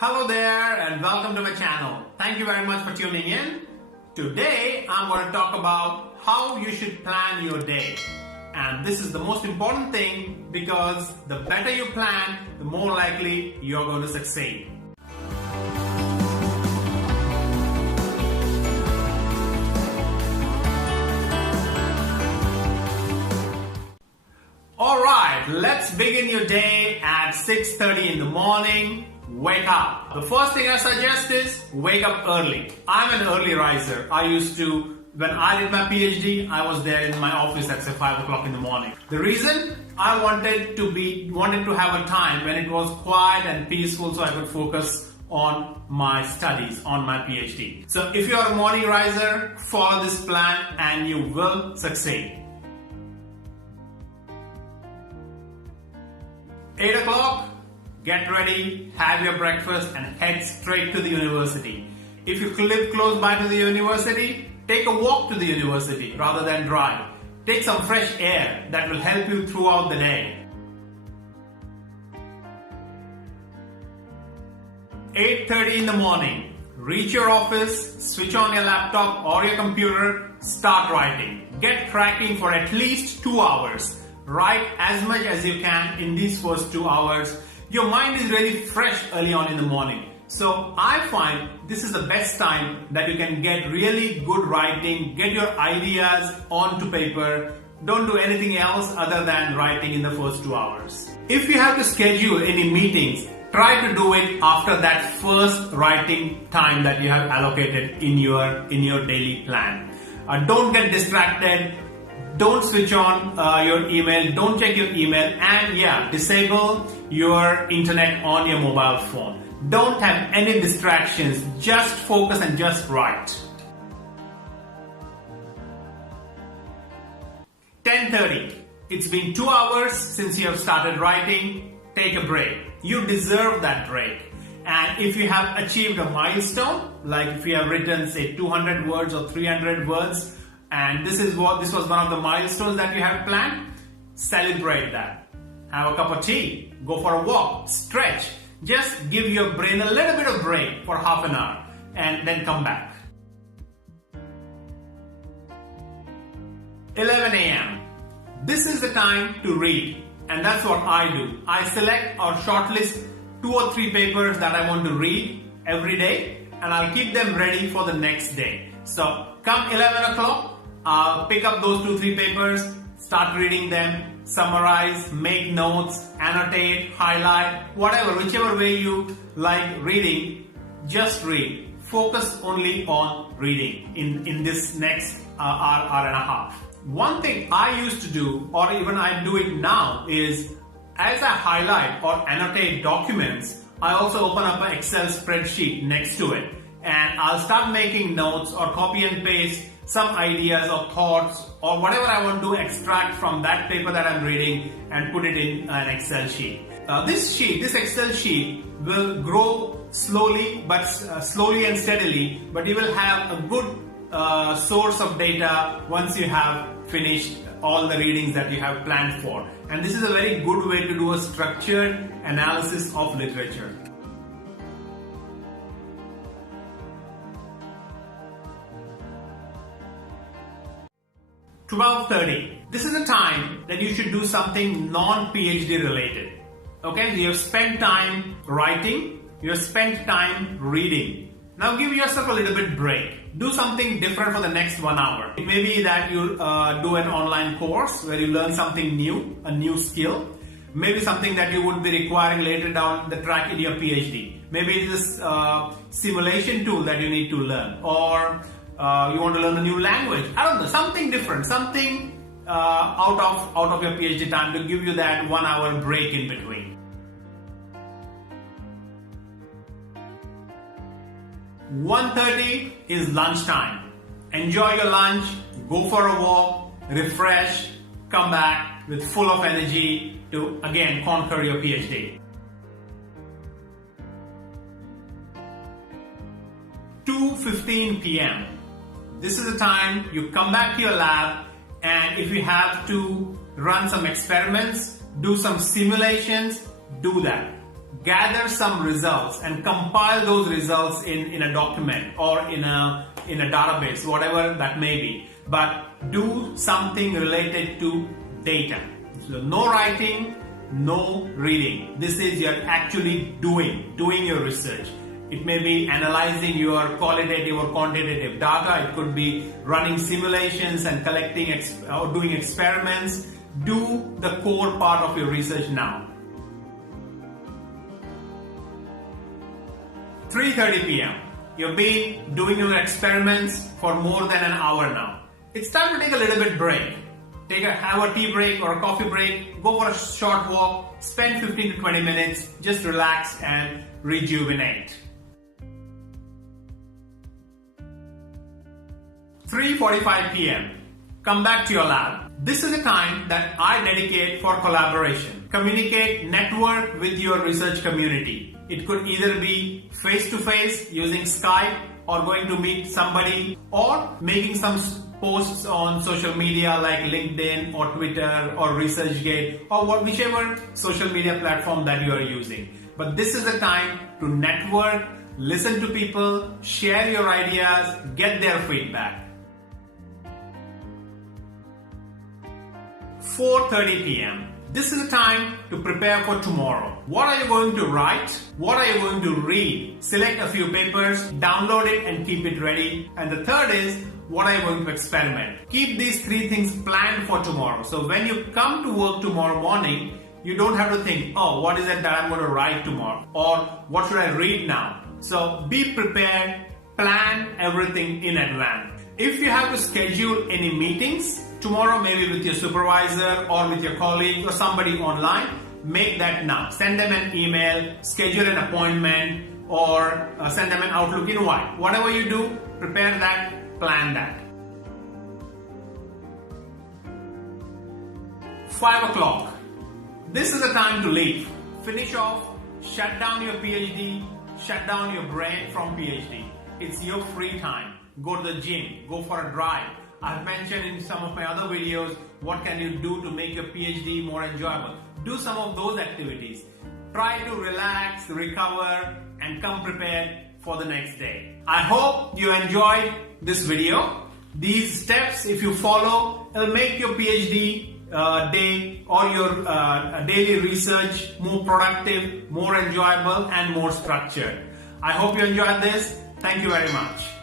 Hello there and welcome to my channel. Thank you very much for tuning in. Today I'm going to talk about how you should plan your day. And this is the most important thing because the better you plan, the more likely you're going to succeed. Alright, let's begin your day at 6:30 in the morning. Wake up. The first thing I suggest is wake up early. I'm an early riser. When I did my PhD, I was there in my office at say 5 o'clock in the morning. The reason I wanted to have a time when it was quiet and peaceful so I could focus on my studies, on my PhD. So if you are a morning riser, follow this plan and you will succeed. 8 o'clock, get ready, have your breakfast and head straight to the university. If you live close by to the university, take a walk to the university rather than drive. Take some fresh air that will help you throughout the day. 8:30 in the morning, reach your office, switch on your laptop or your computer, start writing. Get cracking for at least 2 hours. Write as much as you can in these first 2 hours. Your mind is really fresh early on in the morning. So I find this is the best time that you can get really good writing, get your ideas onto paper. Don't do anything else other than writing in the first 2 hours. If you have to schedule any meetings, try to do it after that first writing time that you have allocated in your daily plan. Don't get distracted. Don't switch on your email, don't check your email, and disable your internet on your mobile phone. Don't have any distractions, just focus and just write. 10:30. It's been 2 hours since you have started writing. Take a break. You deserve that break. And if you have achieved a milestone, like if you have written say 200 words or 300 words, and this was one of the milestones that you have planned, celebrate that. Have a cup of tea, go for a walk, stretch. Just give your brain a little bit of break for half an hour and then come back. 11 a.m. This is the time to read, and that's what I do. I select or shortlist 2 or 3 papers that I want to read every day, and I'll keep them ready for the next day. So come 11 o'clock, I'll pick up those 2-3 papers, start reading them, summarize, make notes, annotate, highlight, whichever way you like reading, just read. Focus only on reading in this next hour and a half. One thing I used to do, or even I do it now, is as I highlight or annotate documents, I also open up an Excel spreadsheet next to it. And I'll start making notes or copy and paste some ideas or thoughts or whatever I want to extract from that paper that I'm reading and put it in an Excel sheet. This Excel sheet will grow slowly and steadily, but you will have a good source of data once you have finished all the readings that you have planned for. And this is a very good way to do a structured analysis of literature. 12:30. This is a time that you should do something non-PhD related. Okay, you have spent time writing, you have spent time reading. Now give yourself a little bit break. Do something different for the next 1 hour. It may be that you do an online course where you learn something new, a new skill. Maybe something that you would be requiring later down the track in your PhD. Maybe it is a simulation tool that you need to learn, or you want to learn a new language. I don't know, something different, something out of your PhD time to give you that 1 hour break in between. 1:30 is lunchtime. Enjoy your lunch, go for a walk, refresh, come back with full of energy to again conquer your PhD. 2:15 p.m. This is the time you come back to your lab, and if you have to run some experiments, do some simulations, do that. gather some results and compile those results in a document or in a database, whatever that may be. But do something related to data. So no writing, no reading. This is you're actually doing your research. It may be analyzing your qualitative or quantitative data. It could be running simulations and collecting or doing experiments. Do the core part of your research now. 3:30 p.m. You've been doing your experiments for more than an hour now. It's time to take a little bit break. Have a tea break or a coffee break. Go for a short walk. Spend 15 to 20 minutes. Just relax and rejuvenate. 3:45 p.m. Come back to your lab. This is a time that I dedicate for collaboration. Communicate, network with your research community. It could either be face-to-face using Skype or going to meet somebody or making some posts on social media like LinkedIn or Twitter or ResearchGate or whichever social media platform that you are using. But this is a time to network, listen to people, share your ideas, get their feedback. 4:30 p.m. This is a time to prepare for tomorrow. What are you going to write? What are you going to read? Select a few papers, download it and keep it ready. And the third is, what are you going to experiment? Keep these three things planned for tomorrow. So when you come to work tomorrow morning, you don't have to think, oh, what is it that I'm going to write tomorrow? Or what should I read now? So be prepared, plan everything in advance. If you have to schedule any meetings tomorrow, maybe with your supervisor or with your colleague or somebody online, make that now. Send them an email, schedule an appointment, or send them an Outlook invite. Whatever you do, prepare that, plan that. 5 o'clock. This is the time to leave. Finish off, shut down your PhD, shut down your brain from PhD. It's your free time. Go to the gym, go for a drive. I've mentioned in some of my other videos what can you do to make your PhD more enjoyable. Do some of those activities. Try to relax, recover, and come prepared for the next day. I hope you enjoyed this video. These steps, if you follow, will make your PhD day or your daily research more productive, more enjoyable, and more structured. I hope you enjoyed this. Thank you very much.